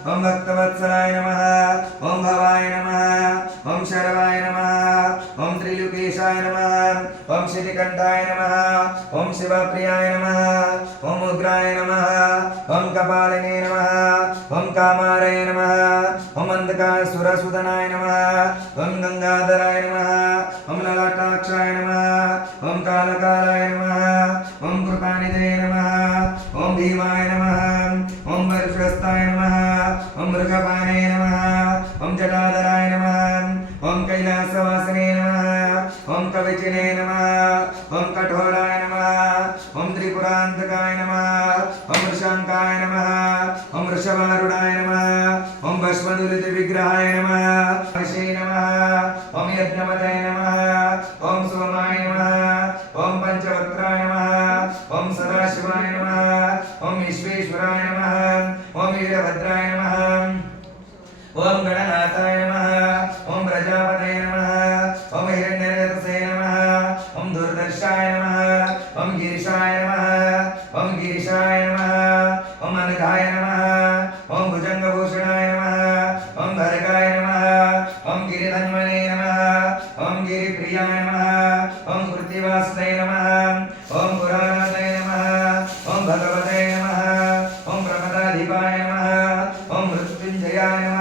ओम भक्तवत्सलाय नमः ओम भवाय नमः ओम शरवाय नमः ओम त्रिलोकेशाय नमः ओम श्रीकंठाय नमः ओम शिवप्रियाय नमः ओम उग्राय नमः ओम कपालिने नमः ओम कामारय नमः ओम अंधकासुरसुदनाय नमः ओम गंगाधराय नमः ओम ललाटाक्षाय नमः ओम कालकालाय नमः ओम कृपानिधे नमः ओम भीमाय नमः ओम वर्षस्ताय नमः ओम मृगपाने नमः ओम जटाधराय नमः ओम कैलासवासिने नमः ओम कवचिने नमः ओम कठोराय नमः ओम त्रिपुरांतकाय नमः ओम ऋषांकाय नमः ओम वृषभारूढ़ाय नमः ओम भस्मदुलित विग्रहाय नमः ऋषे नमः ओम यज्ञपतये नमः ओम सोमाय नमः ओम पंचवक्त्राय नमः ओम सदाशिवाय नमः ओम विश्वेश्वराय नमः ओम वीरभद्राय नमः ओम गणनाथाय नमः ओम प्रजापतये नमः ओम हिरण्यगर्भसे नमः ओम दुर्दर्शाय नमः ओम गिरिशाय नमः ओम गिरिशाय नमः ओम अनघाय नमः ओम भुजंगभूषणाय नमः ओम भरगाय नमः ओम गिरिधन्वने नमः ओम गिरिप्रियाय नमः ओम कृत्तिवासते नमः ओम पुराणाते नमः ओम भगवते नमः ओम प्रमदाधिपाय नमः ओम मृत्युंजयाय नमः।